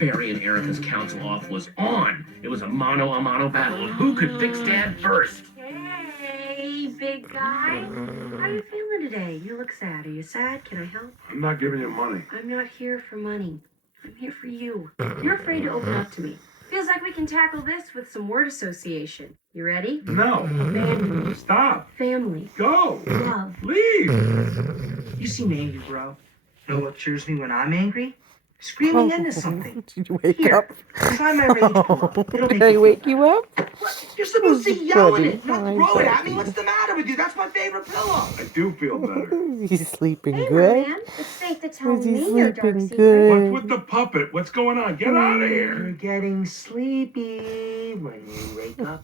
Barry and Erica's council off was on. It was a mano-a-mano battle of who could fix Dad first. Hey, big guy. How are you feeling today? You look sad. Are you sad? Can I help? I'm not giving you money. I'm not here for money. I'm here for you. You're afraid to open up to me. Feels like we can tackle this with some word association. You ready? No. Abandonment. Stop. Family. Go. Love. Leave. You seem angry, bro. Know what cheers me when I'm angry? Screaming into something. Did you wake Here, up? try my rage pillow. It'll make Did I you wake you up? What? You're supposed to yell at it, not Buddy, throw it at me. buddy. What's the matter with you? That's my favorite pillow. I do feel better. He's sleeping Hey, good. man. It's safe to tell Is he me your dark sleeping secret. good? What's with the puppet? What's going on? Get out of You're here. getting sleepy when you wake up.